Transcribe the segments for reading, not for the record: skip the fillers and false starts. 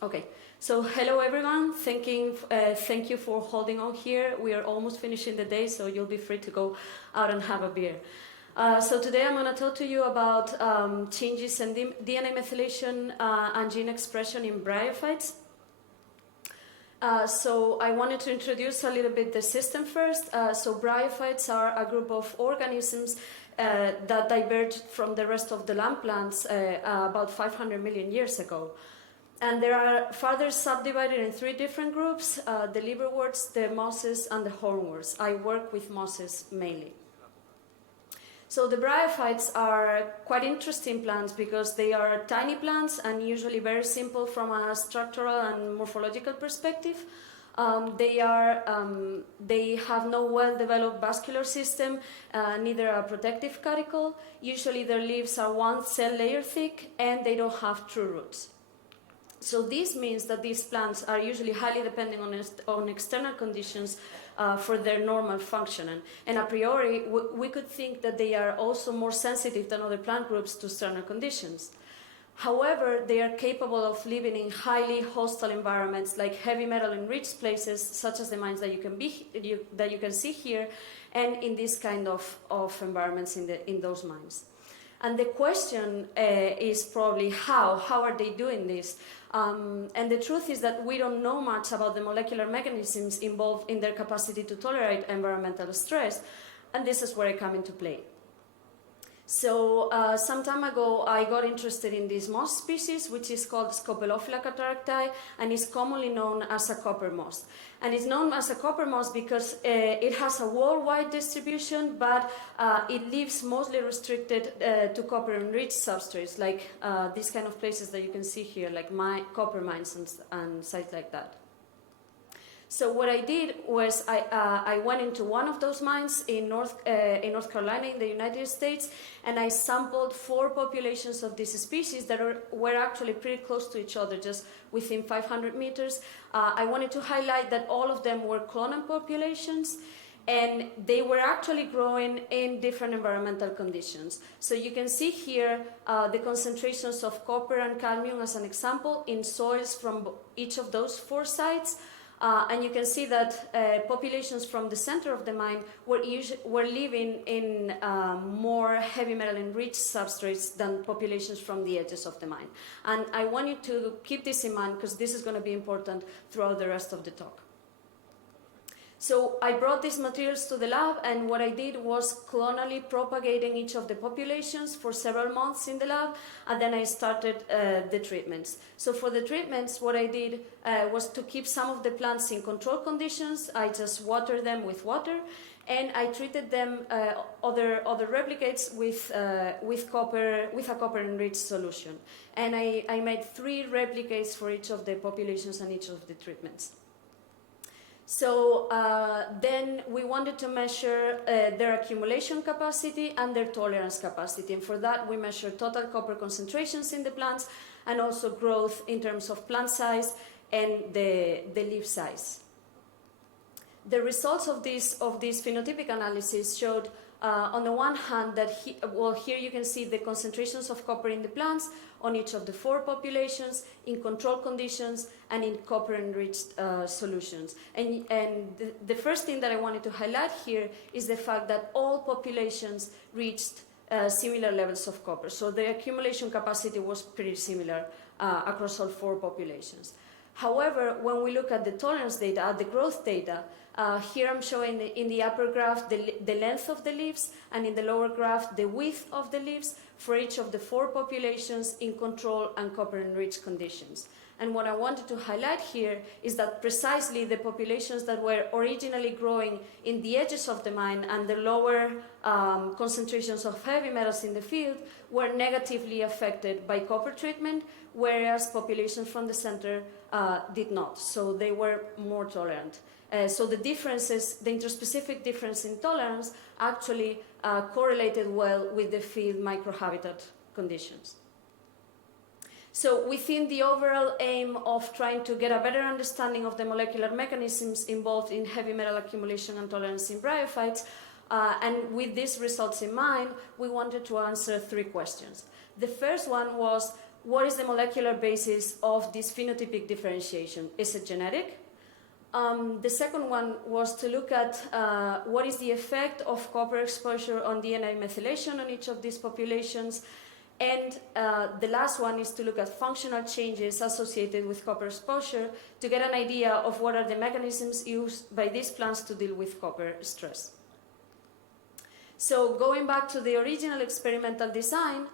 Okay, so hello everyone. Thank you for holding on here. We are almost finishing the day, so you'll be free to go out and have a beer. So today I'm going to talk to you about changes in DNA methylation and gene expression in bryophytes. So I wanted to introduce a little bit the system first. So bryophytes are a group of organisms that diverged from the rest of the land plants about 500 million years ago. And they are further subdivided in three different groups, the liverworts, the mosses, and the hornworts. I work with mosses mainly. So the bryophytes are quite interesting plants because they are tiny plants and usually very simple from a structural and morphological perspective. They have no well-developed vascular system, neither a protective cuticle. Usually their leaves are one cell layer thick and they don't have true roots. So this means that these plants are usually highly dependent on external conditions for their normal function. And a priori, we could think that they are also more sensitive than other plant groups to external conditions. However, they are capable of living in highly hostile environments like heavy metal-enriched places, such as the mines that you can see here, and in this kind of environments in those mines. And the question is probably how are they doing this? And the truth is that we don't know much about the molecular mechanisms involved in their capacity to tolerate environmental stress, and this is where I come into play. So some time ago, I got interested in this moss species, which is called Scopelophila cataractae, and is commonly known as a copper moss. And it's known as a copper moss because it has a worldwide distribution, but it lives mostly restricted to copper-enriched substrates, like these kind of places that you can see here, like copper mines and sites like that. So what I did was I went into one of those mines in North Carolina in the United States, and I sampled 4 populations of this species that were actually pretty close to each other, just within 500 meters. I wanted to highlight that all of them were clonal populations, and they were actually growing in different environmental conditions. So you can see here the concentrations of copper and cadmium as an example in soils from each of those 4 sites. And you can see that populations from the center of the mine were living in more heavy metal-enriched substrates than populations from the edges of the mine. And I want you to keep this in mind because this is going to be important throughout the rest of the talk. So I brought these materials to the lab, and what I did was clonally propagating each of the populations for several months in the lab, and then I started the treatments. So for the treatments, what I did was to keep some of the plants in control conditions. I just watered them with water, and I treated them, other replicates with a copper-enriched solution. And I made 3 replicates for each of the populations and each of the treatments. So then we wanted to measure their accumulation capacity and their tolerance capacity. And for that, we measured total copper concentrations in the plants and also growth in terms of plant size and the leaf size. The results of this phenotypic analysis showed, on the one hand, that here you can see the concentrations of copper in the plants on each of the 4 populations in control conditions and in copper-enriched solutions. And the first thing that I wanted to highlight here is the fact that all populations reached similar levels of copper. So the accumulation capacity was pretty similar across all 4 populations. However, when we look at the tolerance data, at the growth data, here I'm showing in the upper graph the length of the leaves, and in the lower graph the width of the leaves for each of the 4 populations in control and copper-enriched conditions. And what I wanted to highlight here is that precisely the populations that were originally growing in the edges of the mine and the lower concentrations of heavy metals in the field were negatively affected by copper treatment, whereas populations from the center did not. So they were more tolerant. So the differences, the interspecific difference in tolerance actually correlated well with the field microhabitat conditions. So within the overall aim of trying to get a better understanding of the molecular mechanisms involved in heavy metal accumulation and tolerance in bryophytes, and with these results in mind, we wanted to answer 3 questions. The first one was, what is the molecular basis of this phenotypic differentiation? Is it genetic? The second one was to look at what is the effect of copper exposure on DNA methylation on each of these populations. And the last one is to look at functional changes associated with copper exposure to get an idea of what are the mechanisms used by these plants to deal with copper stress. So going back to the original experimental design,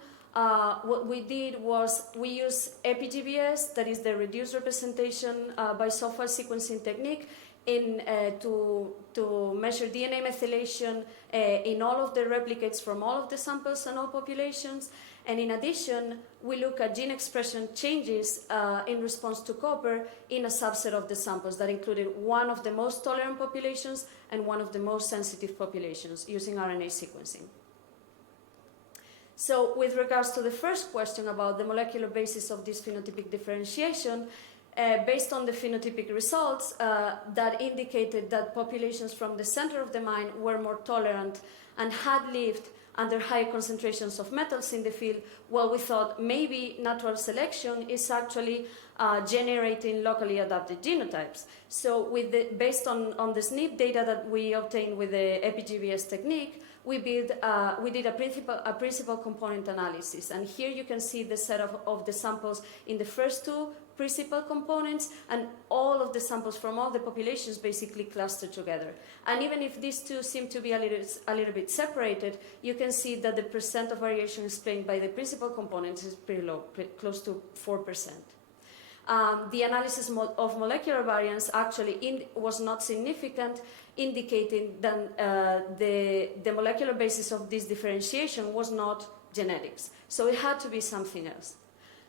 what we did was we used EpiDiverse, that is the reduced representation by sulfide sequencing technique, to measure DNA methylation in all of the replicates from all of the samples and all populations. And in addition, we look at gene expression changes in response to copper in a subset of the samples that included one of the most tolerant populations and one of the most sensitive populations using RNA sequencing. So with regards to the first question about the molecular basis of this phenotypic differentiation, based on the phenotypic results that indicated that populations from the center of the mine were more tolerant and had lived under higher concentrations of metals in the field, well, we thought maybe natural selection is actually generating locally adapted genotypes. So based on the SNP data that we obtained with the EpiGBS technique, we did a principal component analysis. And here you can see the set of the samples in the first two principal components, and all of the samples from all the populations basically clustered together. And even if these two seem to be a little bit separated, you can see that the percent of variation explained by the principal components is pretty low, close to 4%. The analysis of molecular variance actually was not significant, indicating that the molecular basis of this differentiation was not genetics. So it had to be something else.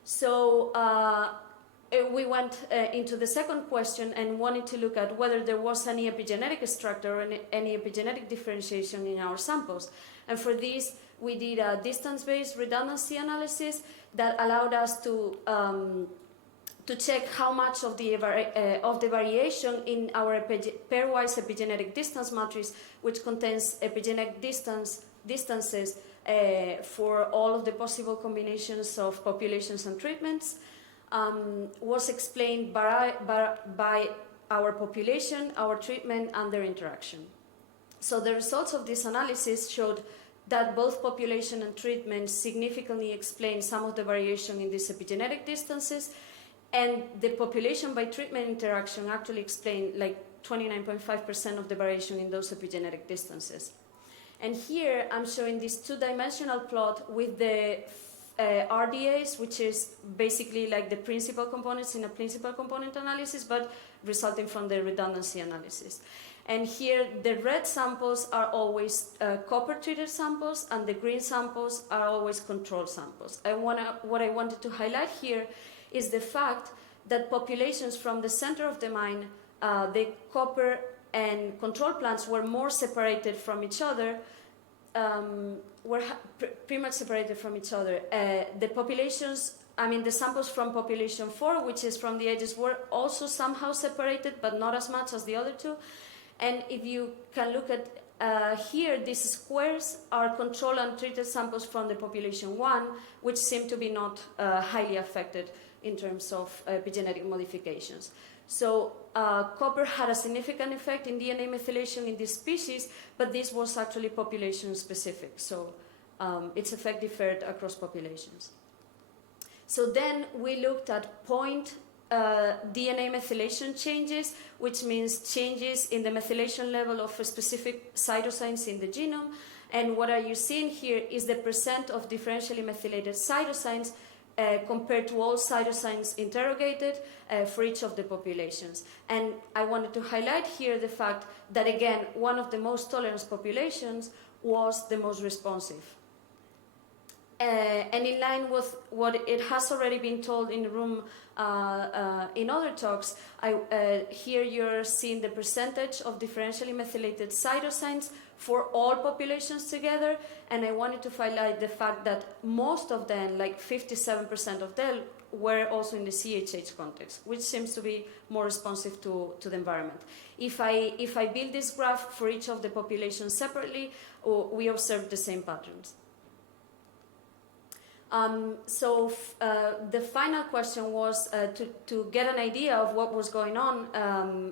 So we went into the second question and wanted to look at whether there was any epigenetic structure or any epigenetic differentiation in our samples. And for this, we did a distance-based redundancy analysis that allowed us to check how much of the variation in our pairwise epigenetic distance matrix, which contains epigenetic distances for all of the possible combinations of populations and treatments, was explained by our population, our treatment, and their interaction. So the results of this analysis showed that both population and treatment significantly explain some of the variation in these epigenetic distances, and the population by treatment interaction actually explained like 29.5% of the variation in those epigenetic distances. And here I'm showing this two-dimensional plot with the RDAs, which is basically like the principal components in a principal component analysis, but resulting from the redundancy analysis. And here the red samples are always copper-treated samples, and the green samples are always control samples. What I wanted to highlight here is the fact that populations from the center of the mine, the copper and control plants were more separated from each other, were pretty much separated from each other. The populations, the samples from population 4, which is from the edges, were also somehow separated, but not as much as the other two. And if you can look at here, these squares are control and treated samples from the population 1, which seem to be not highly affected in terms of epigenetic modifications. So copper had a significant effect in DNA methylation in this species, but this was actually population specific. So its effect differed across populations. So then we looked at point DNA methylation changes, which means changes in the methylation level of specific cytosines in the genome. And what are you seeing here is the percent of differentially methylated cytosines compared to all cytosines interrogated for each of the populations. And I wanted to highlight here the fact that, again, one of the most tolerant populations was the most responsive. And in line with what it has already been told in the room in other talks, here you're seeing the percentage of differentially methylated cytosines for all populations together, and I wanted to highlight the fact that most of them, like 57% of them, were also in the CHH context, which seems to be more responsive to the environment. If I build this graph for each of the populations separately, we observe the same patterns. The final question was to get an idea of what was going on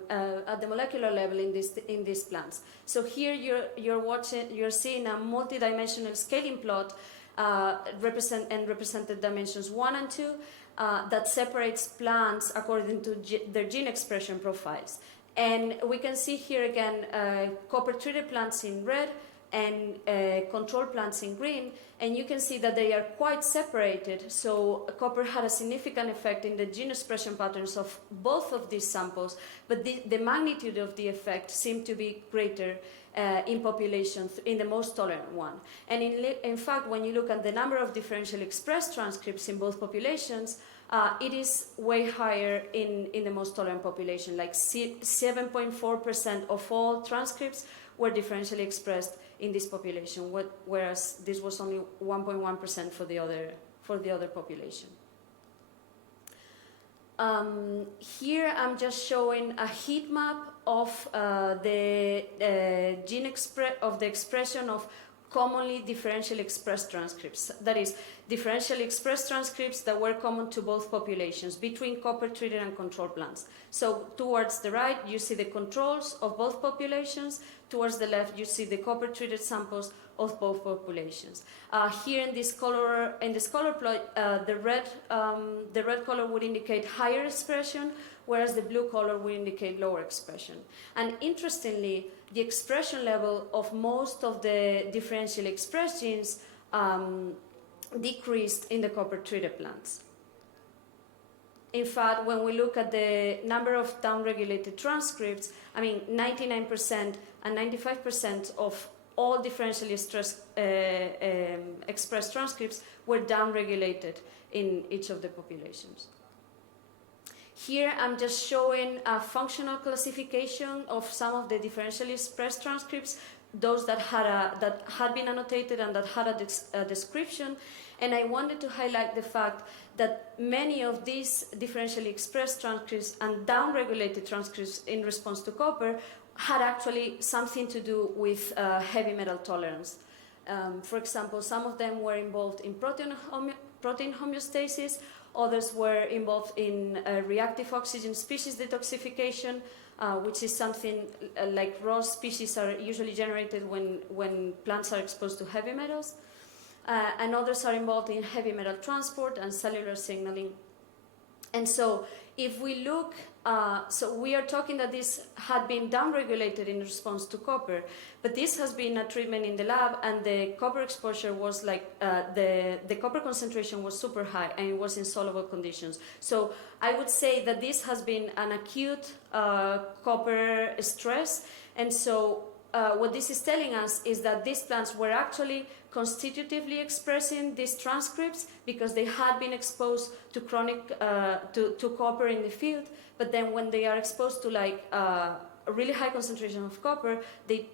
at the molecular level in these plants. So here you're seeing a multi-dimensional scaling plot represented dimensions 1 and 2 that separates plants according to their gene expression profiles. And we can see here again copper-treated plants in red and control plants in green, and you can see that they are quite separated. So copper had a significant effect in the gene expression patterns of both of these samples, but the magnitude of the effect seemed to be greater in populations, in the most tolerant one. And in fact, when you look at the number of differentially expressed transcripts in both populations, it is way higher in the most tolerant population, like 7.4% of all transcripts were differentially expressed in this population, whereas this was only 1.1% for the other population. Here I'm just showing a heat map of the expression of commonly differentially expressed transcripts. That is, differentially expressed transcripts that were common to both populations between copper-treated and control plants. So towards the right, you see the controls of both populations. Towards the left, you see the copper-treated samples of both populations. Here in this color plot, the red color would indicate higher expression, whereas the blue color would indicate lower expression. And interestingly, the expression level of most of the differentially expressed genes decreased in the copper-treated plants. In fact, when we look at the number of downregulated transcripts, 99% and 95% of all differentially expressed transcripts were downregulated in each of the populations. Here I'm just showing a functional classification of some of the differentially expressed transcripts, those that had been annotated and that had a description. And I wanted to highlight the fact that many of these differentially expressed transcripts and downregulated transcripts in response to copper had actually something to do with heavy metal tolerance. For example, some of them were involved in protein homeostasis, others were involved in reactive oxygen species detoxification, which is something like raw species are usually generated when plants are exposed to heavy metals. And others are involved in heavy metal transport and cellular signaling. And so if we look, so we are talking that this had been downregulated in response to copper, but this has been a treatment in the lab, and the copper exposure was like, the copper concentration was super high and it was in soluble conditions. So I would say that this has been an acute copper stress, and so what this is telling us is that these plants were actually constitutively expressing these transcripts because they had been exposed to chronic to copper in the field, but then when they are exposed to a really high concentration of copper, they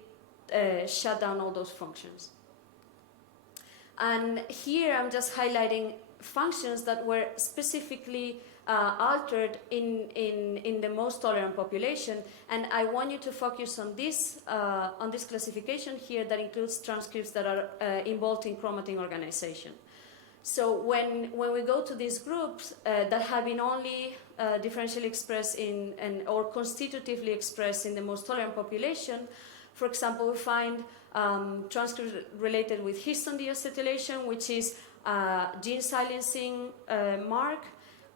shut down all those functions. And here I'm just highlighting functions that were specifically altered in the most tolerant population, and I want you to focus on this classification here that includes transcripts that are involved in chromatin organization. So when we go to these groups that have been only differentially expressed or constitutively expressed in the most tolerant population, for example, we find transcripts related with histone deacetylation, which is gene silencing mark,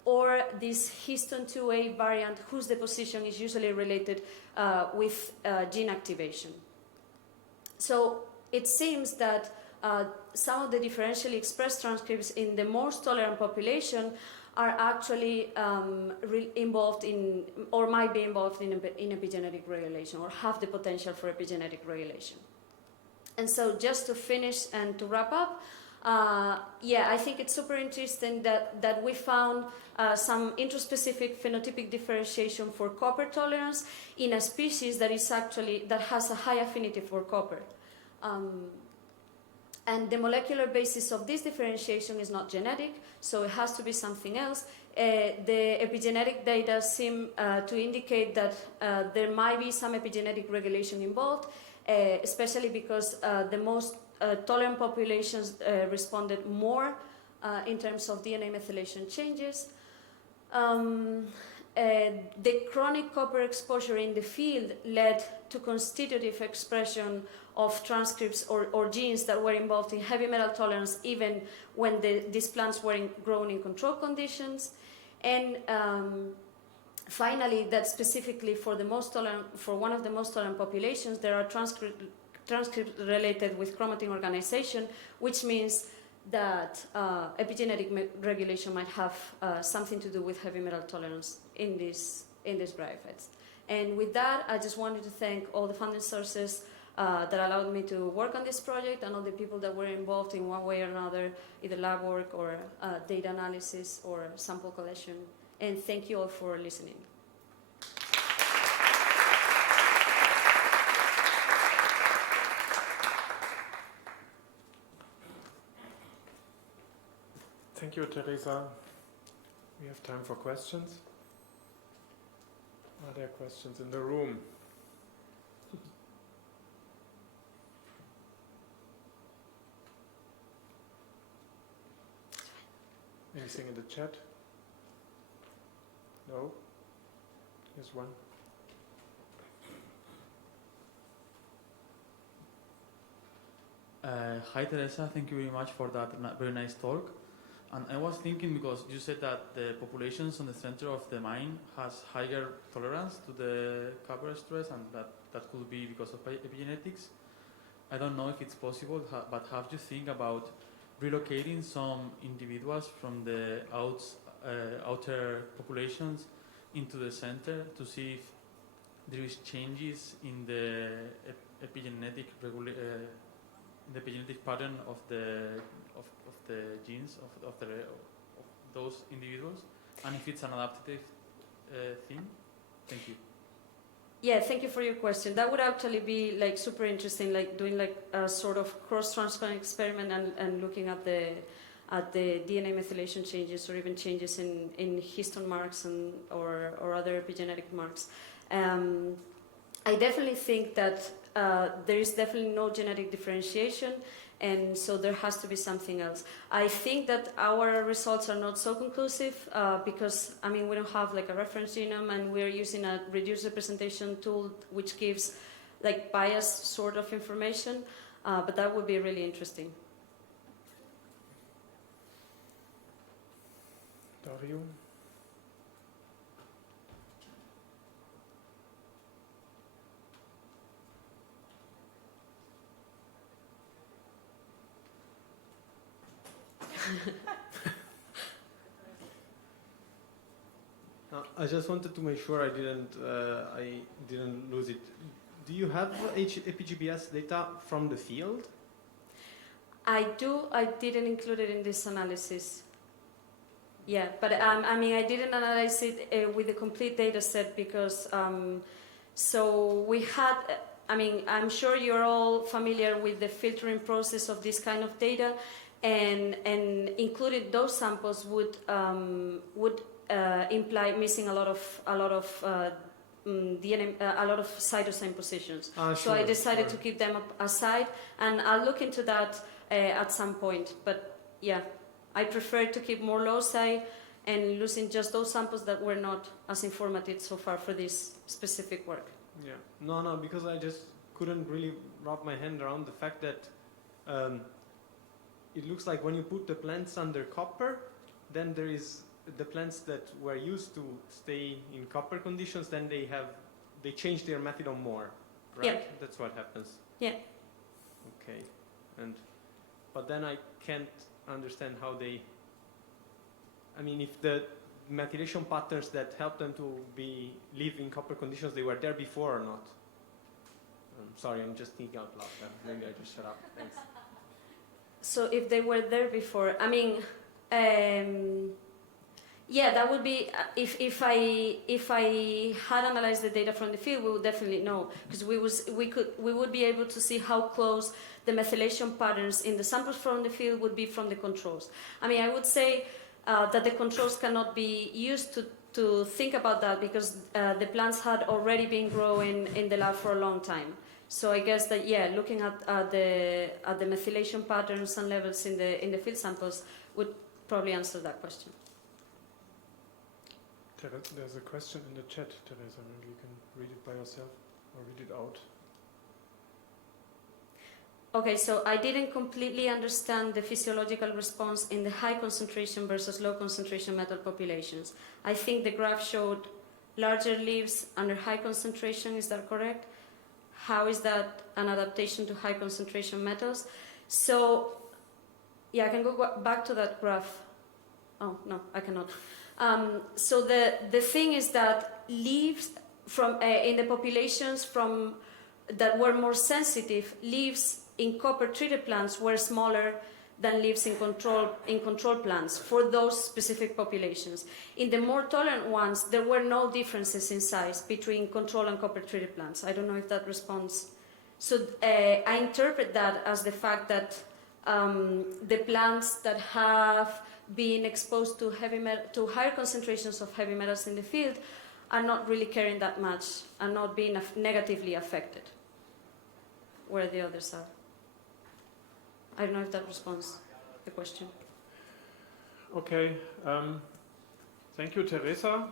or this histone 2A variant whose deposition is usually related with gene activation. So it seems that some of the differentially expressed transcripts in the most tolerant population are actually involved in, or might be involved in epigenetic regulation, or have the potential for epigenetic regulation. And so just to finish and to wrap up, I think it's super interesting that we found some intraspecific phenotypic differentiation for copper tolerance in a species that has a high affinity for copper. And the molecular basis of this differentiation is not genetic, so it has to be something else. The epigenetic data seem to indicate that there might be some epigenetic regulation involved, especially because the most tolerant populations responded more in terms of DNA methylation changes. The chronic copper exposure in the field led to constitutive expression of transcripts or genes that were involved in heavy metal tolerance even when these plants were grown in controlled conditions. And finally, that specifically for one of the most tolerant populations, there are transcripts related with chromatin organization, which means that epigenetic regulation might have something to do with heavy metal tolerance in these bryophytes. And with that, I just wanted to thank all the funding sources that allowed me to work on this project, and all the people that were involved in one way or another, either lab work or data analysis or sample collection. And thank you all for listening. Thank you, Teresa. We have time for questions. Are there questions in the room? Anything in the chat? No? Here's one. Hi Teresa, thank you very much for that very nice talk. And I was thinking, because you said that the populations on the center of the mine has higher tolerance to the copper stress, and that could be because of epigenetics. I don't know if it's possible, but have you think about relocating some individuals from the outer populations into the center to see if there is changes in the epigenetic the epigenetic pattern of the genes of those individuals, and if it's an adaptive thing? Thank you. Yeah, thank you for your question. That would actually be like super interesting, like doing like a sort of cross-transcription experiment and looking at the DNA methylation changes, or even changes in histone marks or other epigenetic marks. I definitely think that there is definitely no genetic differentiation, and so there has to be something else. I think that our results are not so conclusive because, I mean, we don't have like a reference genome, and we're using a reduced representation tool which gives like biased sort of information, but that would be really interesting. Dario? I just wanted to make sure I didn't lose it. Do you have epiGBS data from the field? I do. I didn't include it in this analysis. Yeah, but I mean, I didn't analyze it with the complete data set because so we had. I mean, I'm sure you're all familiar with the filtering process of this kind of data, and included those samples would imply missing a lot of DNA, a lot of cytosine positions. So I decided to keep them aside, and I'll look into that at some point. But yeah, I prefer to keep more loci and losing just those samples that were not as informative so far for this specific work. Yeah, no, because I just couldn't really wrap my hand around the fact that it looks like when you put the plants under copper, then there is the plants that were used to stay in copper conditions, then they change their methylome more, right? Yeah. That's what happens. Yeah. Okay, but then I can't understand how they. I mean, if the methylation patterns that help them to live in copper conditions, they were there before or not. Sorry, I'm just thinking out loud. Maybe I just shut up. Thanks. So if they were there before, I mean, yeah, that would be if I had analyzed the data from the field, we would definitely know, because we would be able to see how close the methylation patterns in the samples from the field would be from the controls. I mean, I would say that the controls cannot be used to think about that, because the plants had already been growing in the lab for a long time. So I guess that, yeah, looking at the methylation patterns and levels in the field samples would probably answer that question. There's a question in the chat, Teresa. Maybe you can read it by yourself or read it out. Okay, so I didn't completely understand the physiological response in the high concentration versus low concentration metal populations. I think the graph showed larger leaves under high concentration, is that correct? How is that an adaptation to high concentration metals? So, yeah, I can go back to that graph. Oh, no, I cannot. So the thing is that leaves from in the populations from that were more sensitive, leaves in copper-treated plants were smaller than leaves in control plants for those specific populations. In the more tolerant ones, there were no differences in size between control and copper-treated plants. I don't know if that responds. So I interpret that as the fact that the plants that have been exposed to to higher concentrations of heavy metals in the field are not really caring that much and not being negatively affected, where the others are. I don't know if that responds the question. Okay, thank you, Teresa.